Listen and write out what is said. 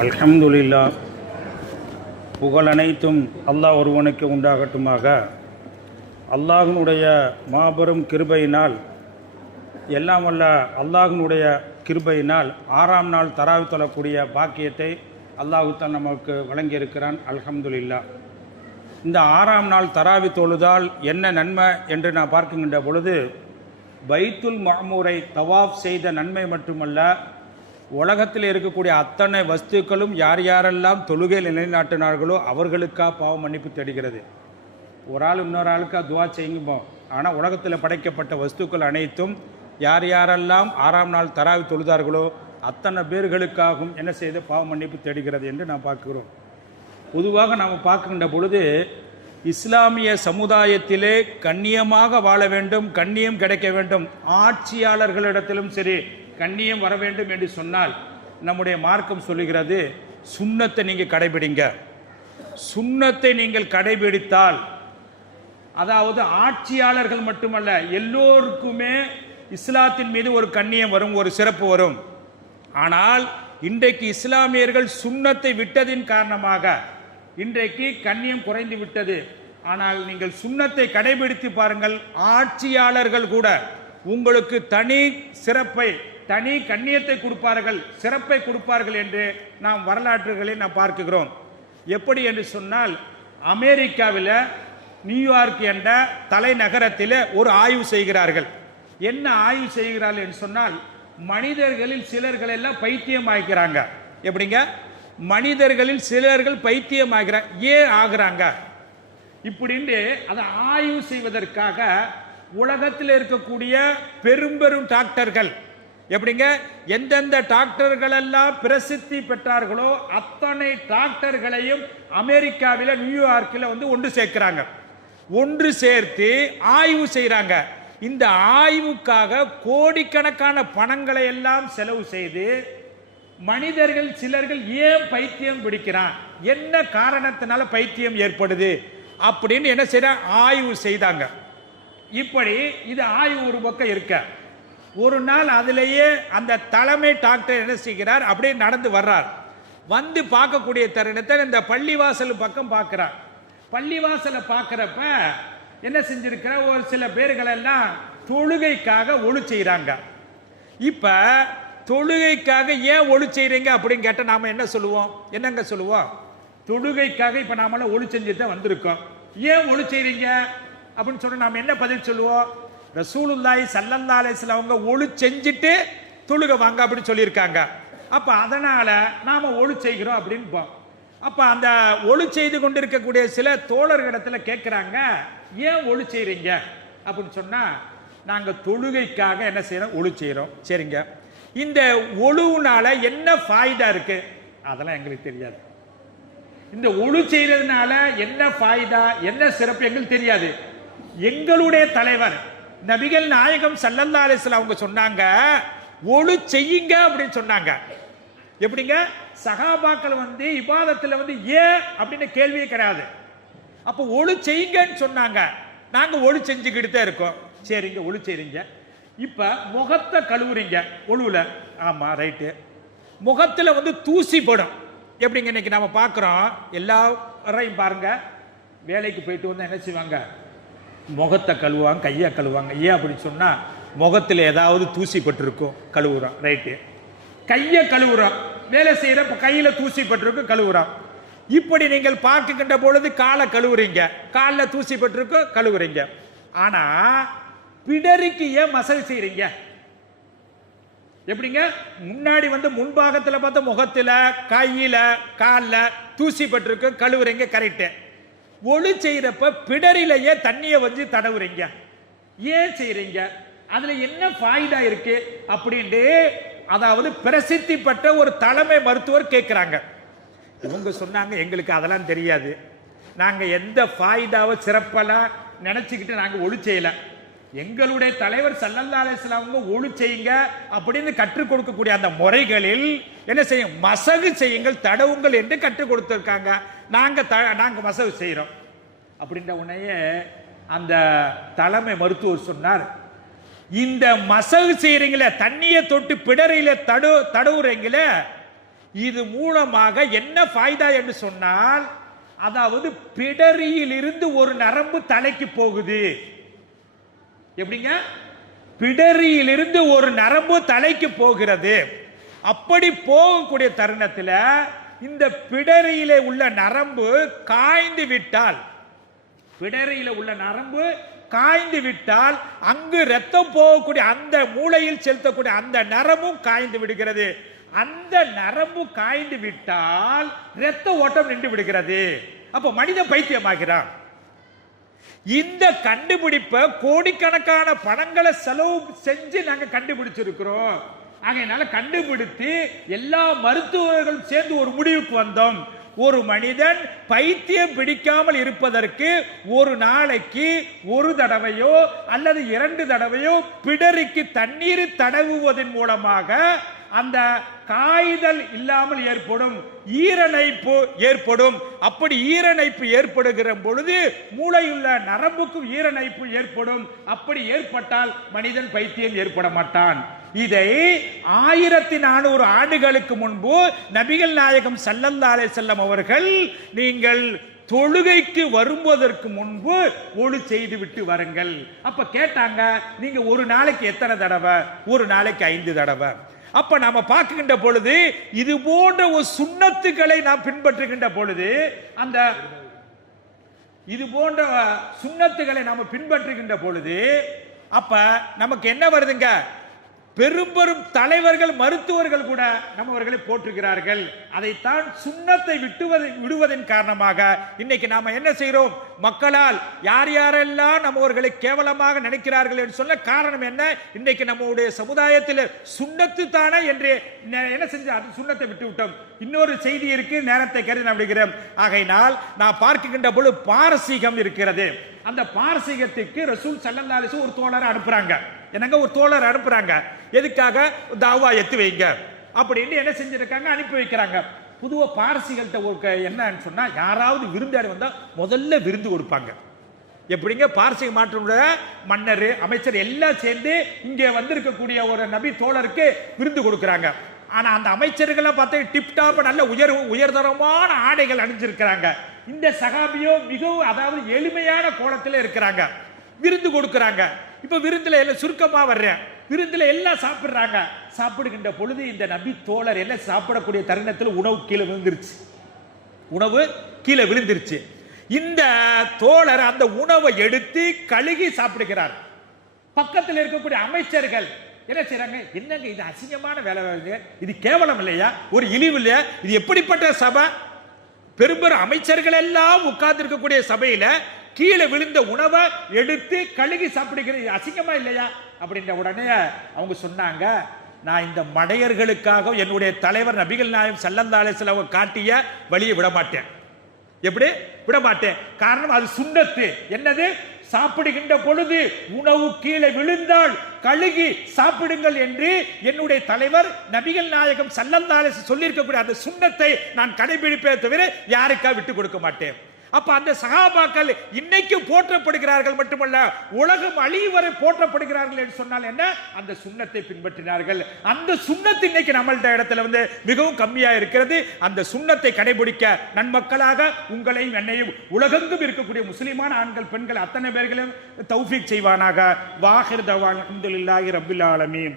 அல்ஹம்துலில்லா, புகழ் அனைத்தும் அல்லாஹ் ஒருவனுக்கு உண்டாகட்டுமாக. அல்லாஹ்வினுடைய மாபெரும் கிருபையினால், எல்லாம் வல்ல அல்லாஹ்வினுடைய கிருபையினால் 6ஆம் நாள் தராவி தொழக்கூடிய பாக்கியத்தை அல்லாஹ் தான் நமக்கு வழங்கியிருக்கிறான். அல்ஹம்துலில்லா. இந்த 6ஆம் நாள் தராவி தொழுதால் என்ன நன்மை என்று நான் பார்க்கின்ற பொழுது, பைத்துல் மஅமூரை தவாஃப் செய்த நன்மை மட்டுமல்ல, உலகத்தில் இருக்கக்கூடிய அத்தனை வஸ்துக்களும் யார் யாரெல்லாம் தொழுகையில் நிலைநாட்டினார்களோ அவர்களுக்காக பாவ மன்னிப்பு தேடுகிறது. ஒரு ஆள் இன்னொரு ஆளுக்காக துவா செய்யும்போம். ஆனால் உலகத்தில் படைக்கப்பட்ட வஸ்துக்கள் அனைத்தும் யார் யாரெல்லாம் 6ஆம் நாள் தராவி தொழுதார்களோ அத்தனை பேர்களுக்காகவும் என்ன செய்து பாவ மன்னிப்பு தேடுகிறது என்று நாம் பார்க்கிறோம். பொதுவாக நாம் பார்க்கின்ற பொழுது, இஸ்லாமிய சமுதாயத்திலே கண்ணியமாக வாழ வேண்டும், கண்ணியம் கிடைக்க வேண்டும், ஆட்சியாளர்களிடத்திலும் சரி கண்ணியம் வர வேண்டும் என்று சொன்னால், நம்முடைய மார்க்கம் சொல்லுகிறது, சுன்னத்தை நீங்கள் கடைபிடிங்க. சுன்னத்தை நீங்கள் கடைபிடித்தால், அதாவது ஆட்சியாளர்கள் மட்டுமல்ல எல்லோருக்குமே இஸ்லாத்தின் மீது ஒரு கண்ணியம் வரும், ஒரு சிறப்பு வரும். ஆனால் இன்றைக்கு இஸ்லாமியர்கள் சுன்னத்தை விட்டதின் காரணமாக இன்றைக்கு கண்ணியம் குறைந்து விட்டது. ஆனால் நீங்கள் சுன்னத்தை கடைபிடித்து பாருங்கள், ஆட்சியாளர்கள் கூட உங்களுக்கு தனி சிறப்பை, தனி கண்ணியத்தை கொடுப்பார்கள், சிறப்பை கொடுப்பார்கள் என்று நாம் வரலாற்றுகளை நாம் பார்க்கிறோம். எப்படி என்று சொன்னால், அமெரிக்காவில் நியூயார்க் என்ற தலைநகரத்தில் ஒரு ஆய்வு செய்கிறார்கள். என்ன ஆய்வு செய்கிறார்கள் என்று சொன்னால், மனிதர்களில் சிலர்கள் எல்லாம் பைத்தியம் ஆகிறாங்க. எப்படிங்க? மனிதர்களில் சிலர்கள் பைத்தியம் ஆகிறாங்க. ஏன் ஆகிறாங்க இப்படின்னு அதை ஆய்வு செய்வதற்காக உலகத்தில் இருக்கக்கூடிய பெரும் பெரும் டாக்டர்கள், எப்படிங்க, எந்தெந்த டாக்டர்கள் எல்லாம் பிரசித்தி பெற்றார்களோ அத்தனை டாக்டர்களையும் அமெரிக்காவில் நியூயார்க்கில் ஒன்று சேர்க்கிறாங்க. ஒன்று சேர்த்து ஆய்வு செய்கிறாங்க. இந்த ஆய்வுக்காக கோடிக்கணக்கான பணங்களை எல்லாம் செலவு செய்து, மனிதர்கள் சிலர்கள் ஏன் பைத்தியம் பிடிக்கிறான், என்ன காரணத்தினால பைத்தியம் ஏற்படுது அப்படின்னு என்ன செய்ய ஆய்வு செய்தாங்க. இப்படி இது ஆய்வு ஒரு பக்கம் இருக்க, ஒரு நாள் அதிலேயே அந்த தலைமை டாக்டர் என்ன செய்கிறார், அப்படியே நடந்து வர்றார். வந்து பார்க்கக்கூடிய தருணத்தை இந்த பள்ளிவாசல் பக்கம் பார்க்கிறார். பள்ளிவாசலை பார்க்கிறப்ப என்ன செஞ்சிருக்கிற, ஒரு சில பேர்கள் எல்லாம் தொழுகைக்காக ஒளி செய்கிறாங்க. இப்ப தொழுகைக்காக ஏன் ஒளி செய்றீங்க அப்படின்னு கேட்டால் நாம என்ன சொல்லுவோம்? என்னங்க சொல்லுவோம்? தொழுகைக்காக இப்ப நாம ஒளி செஞ்சுட்டு தான் வந்திருக்கோம், ஏன் ஒளி செய்றீங்க அப்படின்னு சொன்னா நாம என்ன பதில் சொல்லுவோம்? ரசூலுல்லாஹி ஸல்லல்லாஹு அலைஹி வஸல்லம் அவங்க ஒளி செஞ்சுட்டு தொழுகை வாங்க அப்படின்னு சொல்லியிருக்காங்க. அப்ப அதனால நாம ஒளி செய்கிறோம் அப்படின்னு. அப்ப அந்த ஒளி செய்து கொண்டிருக்கக்கூடிய சில தோழர்களிடத்துல கேட்கிறாங்க, ஏன் ஒளி செய்றீங்க அப்படின்னு சொன்னா, நாங்க தொழுகைக்காக என்ன செய்யறோம், ஒளி செய்யறோம். சரிங்க, இந்த ஒழுவுனால என்ன ஃபாய்தா இருக்கு? அதெல்லாம் எங்களுக்கு தெரியாது. இந்த ஒளி செய்யறதுனால என்ன ஃபாய்தா, என்ன சிறப்பு எங்களுக்கு தெரியாது. எங்களுடைய தலைவர் நபிகள் நாயகம் ஸல்லல்லாஹு அலைஹி வஸல்லம் அவங்க சொன்னாங்க, ஒளி செய்யுங்க அப்படின்னு சொன்னாங்க. எப்படிங்க? சஹாபாக்கள் இபாதத்துல ஏன் அப்படின்னு கேள்வியே கிடையாது. அப்ப ஒளி செய்யுங்கன்னு சொன்னாங்க, நாங்க ஒளி செஞ்சுக்கிட்டு தான் இருக்கோம். சரிங்க, ஒளி செய்றீங்க. இப்ப முகத்தை கழுவுறீங்க ஒழுவுல, ஆமா ரைட்டு. முகத்துல தூசி படும். எப்படிங்க? இன்னைக்கு நாம பார்க்கிறோம், எல்லாரையும் பாருங்க, வேலைக்கு போயிட்டு என்ன செய்வாங்க, முகத்தை கழுவுவாங்க, கையை கழுவுவாங்க. ஏன் அப்படி சொன்னா, முகத்தில் ஏதாவது தூசி பட்டிருக்கும், கழுவுறோம், ரைட்டு. கையை கழுவுறோம், வேலை செய்யற கையில தூசி பட்டிருக்கும், கழுவுறோம். இப்படி நீங்கள் பார்க்கின்ற பொழுது காலை கழுவுறீங்க, காலில் தூசி பட்டிருக்கும், கழுவுறீங்க. ஆனா பிடரிக்கு ஏன் மசாஜ் செய்றீங்க? எப்படிங்க? முன்னாடி முன்பாகத்தில் பார்த்தா முகத்தில், கையில, காலில் தூசி பட்டிருக்கு, கழுவுறீங்க, கரெக்டு. ஒளி செய்யறப்ப பிடரிலேயே தண்ணியை தடவுறீங்க, ஏன் செய்றீங்க? அதுல என்ன ஃபாய்தா இருக்கு அப்படின்ட்டு அதாவது பிரசித்தி பெற்ற ஒரு தலைமை மருத்துவர் கேட்கிறாங்க. இவங்க சொன்னாங்க, எங்களுக்கு அதெல்லாம் தெரியாது, நாங்க எந்த ஃபாய்தாவை சிறப்பெல்லாம் நினைச்சுக்கிட்டு நாங்க ஒளி செய்யல. எங்களுடைய தலைவர் ஸல்லல்லாஹு அலைஹி வஸல்லம் அவங்க ஒளி செய்யுங்க அப்படின்னு கற்றுக் கொடுக்கக்கூடிய அந்த முறைகளில் என்ன செய்யும், மசகு செய்யுங்கள், தடவுங்கள் என்று கற்றுக் கொடுத்திருக்காங்க. நாங்க மசகு செய்யறோம் அப்படின்ற உடனே அந்த தலைமை மருத்துவர் சொன்னார், இந்த மசகு செய்யறீங்களே, தண்ணியை தொட்டு பிடரையில தடவுறீங்களே, இது மூலமாக என்ன ஃபாய்தா என்று சொன்னால், அதாவது பிடரியில் இருந்து ஒரு நரம்பு தலைக்கு போகுது. எப்படிங்க? பிடரியில் இருந்து ஒரு நரம்பு தலைக்கு போகிறது. அப்படி போகக்கூடிய தருணத்தில் இந்த பிடரியிலே உள்ள நரம்பு காய்ந்து விட்டால், பிடரியில உள்ள நரம்பு காய்ந்து விட்டால் அங்கு ரத்தம் போகக்கூடிய அந்த மூளையில் செலுத்தக்கூடிய அந்த நரம்பும் காய்ந்து விடுகிறது. அந்த நரம்பு காய்ந்து விட்டால் ரத்த ஓட்டம் நின்று விடுகிறது. அப்ப மனிதன் பைத்தியமாகிறான். இந்த கண்டுபிடிப்பை கோடிக்கணக்கான பணங்களை செலவு செஞ்சு நாங்க கண்டுபிடிச்சிருக்கிறோம். ஆகையினால கண்டுபிடித்து எல்லா மருத்துவர்களும் சேர்ந்து ஒரு முடிவுக்கு வந்தோம். ஒரு மனிதன் பைத்தியம் பிடிக்காமல் இருப்பதற்கு ஒரு நாளைக்கு ஒரு தடவையோ அல்லது 2 தடவையோ பிடரிக்கு தண்ணீர் தடவுவதன் மூலமாக அந்த காய்தல் இல்லாமல் ஏற்படும் ஈரணைப்பு ஏற்படும். அப்படி ஈரணைப்பு ஏற்படுகிற பொழுது மூளையுள்ள நரம்புக்கும் ஈரணைப்பு ஏற்படும். அப்படி ஏற்பட்டால் மனிதன் பைத்தியம் ஏற்பட மாட்டான். இதை 1400 ஆண்டுகளுக்கு முன்பு நபிகள் நாயகம் ஸல்லல்லாஹு அலைஹி வஸல்லம் அவர்கள், நீங்கள் தொழுகைக்கு வருவதற்கு முன்பு ஒளி செய்து விட்டு வருங்கள். அப்ப கேட்டாங்க, நீங்க ஒரு நாளைக்கு எத்தனை தடவை? ஒரு நாளைக்கு 5 தடவை. அப்ப நாம பார்க்கின்ற பொழுது இது போன்ற ஒரு சுன்னத்துகளை நாம் பின்பற்றுகின்ற பொழுது, அந்த இது போன்ற சுன்னத்துகளை நாம பின்பற்றுகின்ற பொழுது அப்ப நமக்கு என்ன வருதுங்க? பெரும் பெரும் தலைவர்கள் மருத்துவர்கள் கூட நம்மவர்களை போற்றுகிறார்கள். அதைத்தான் சுன்னத்தை விடுவதன் காரணமாக இன்னைக்கு நாம என்ன செய்யறோம்? மக்களால் யார் யாரெல்லாம் நம்மவர்களை கேவலமாக நினைக்கிறார்கள் என்று சொல்ல காரணம் என்ன? இன்னைக்கு நம்முடைய சமுதாயத்தில் சுன்னத்து தானே என்று என்ன செஞ்ச அது சுன்னத்தை விட்டு விட்டோம். இன்னொரு செய்தி இருக்கு, நேரத்தை கருதி நம்புகிறேன். ஆகையினால் நான் பார்க்கின்ற பொழுது பாரசீகம் இருக்கிறது. அந்த பாரசீகத்துக்கு ரசூல் ஸல்லல்லாஹு அலைஹி வஸல்லம் ஒரு தோழரை அனுப்புறாங்க. என்னங்க, ஒரு தோழர் அனுப்புறாங்க. எதுக்காக? தாவா எத்து வைங்க அப்படின்னு என்ன செஞ்சிருக்காங்க? அனுப்பி வைக்கிறாங்க. பொதுவாக பாரசீகள்கிட்ட ஒரு என்னன்னு சொன்னா, யாராவது விருந்தாடி வந்தா முதல்ல விருந்து கொடுப்பாங்க. எப்படிங்க? பாரசீக நாட்டினுடைய மன்னர், அமைச்சர் எல்லாம் சேர்ந்து இங்கே வந்திருக்கக்கூடிய ஒரு நபி தோழருக்கு விருந்து கொடுக்குறாங்க. ஆனா அந்த அமைச்சர்களை பார்த்து டிப்டாப் நல்ல உயர்தரமான ஆடைகள் அணிஞ்சிருக்கிறாங்க. இந்த சகாபியோ மிகவும் அதாவது எளிமையான கோலத்தில் இருக்கிறாங்க. விருந்து கொடுக்கிறாங்க. இப்ப விருந்துல எல்லாம் சுருக்கமா வர்றேன். விருந்துல எல்லாம் சாப்பிடுறாங்க. சாப்பிடுகின்ற பொழுது இந்த நபி தோழர் எல்லாம் சாப்பிடக்கூடிய தருணத்தில் உணவு கீழே விழுந்துருச்சு. உணவு கீழே விழுந்துருச்சு. இந்த தோழர் அந்த உணவை எடுத்து கழுகி சாப்பிடுகிறார். பக்கத்தில் இருக்கக்கூடிய அமைச்சர்கள் என்ன செய்யறாங்க? என்னங்க இது அசிங்கமான வேலை, இது கேவலம் இல்லையா? ஒரு இழிவு இல்லையா? இது எப்படிப்பட்ட சபை? பெரும்பெரும் அமைச்சர்கள் எல்லாம் உட்கார்ந்து இருக்கக்கூடிய சபையில கீழே விழுந்த உணவை எடுத்து கழுகி சாப்பிடுகிறது அசிங்கமா இல்லையா? அப்படின்ற உடனே அவங்க சொன்னாங்க, நான் இந்த மடையர்களுக்காக என்னுடைய தலைவர் நபிகள் நாயகம் ஸல்லல்லாஹு அலைஹி வஸல்லம் காட்டிய வழியை விட மாட்டேன். எப்படி விட மாட்டேன்? காரணம் அது சுன்னத்து. என்னது? சாப்பிடுகின்ற பொழுது உணவு கீழே விழுந்தால் கழுகி சாப்பிடுங்கள் என்று என்னுடைய தலைவர் நபிகள் நாயகம் ஸல்லல்லாஹு அலைஹி வஸல்லம் சொல்லியிருக்கக்கூடிய அந்த சுன்னத்தை நான் கடைபிடிப்பே தவிர யாருக்கா விட்டு கொடுக்க மாட்டேன். அப்ப அந்த சஹாபாக்கள் இன்னைக்கு போற்றப்படுகிறார்கள் மட்டுமல்ல, உலகம் அழியும் வரை போற்றப்படுகிறார்கள் என்று சொன்னால் என்ன? அந்த சுன்னத்தை பின்பற்றினார்கள். அந்த சுன்னத்து இன்னைக்கு நம்மள்ட இடத்துல மிகவும் கம்மியா இருக்கிறது. அந்த சுன்னத்தை கடைபிடிக்க நன்மக்களாக உங்களையும் என்னையும் உலகெங்கும் இருக்கக்கூடிய முஸ்லிமான ஆண்கள் பெண்கள் அத்தனை பேர்களும் தௌஃபீக் செய்வானாக. வாஹிர் தவான் அல்ஹம்துலில்லாஹி ரப்பில் ஆலமீன்.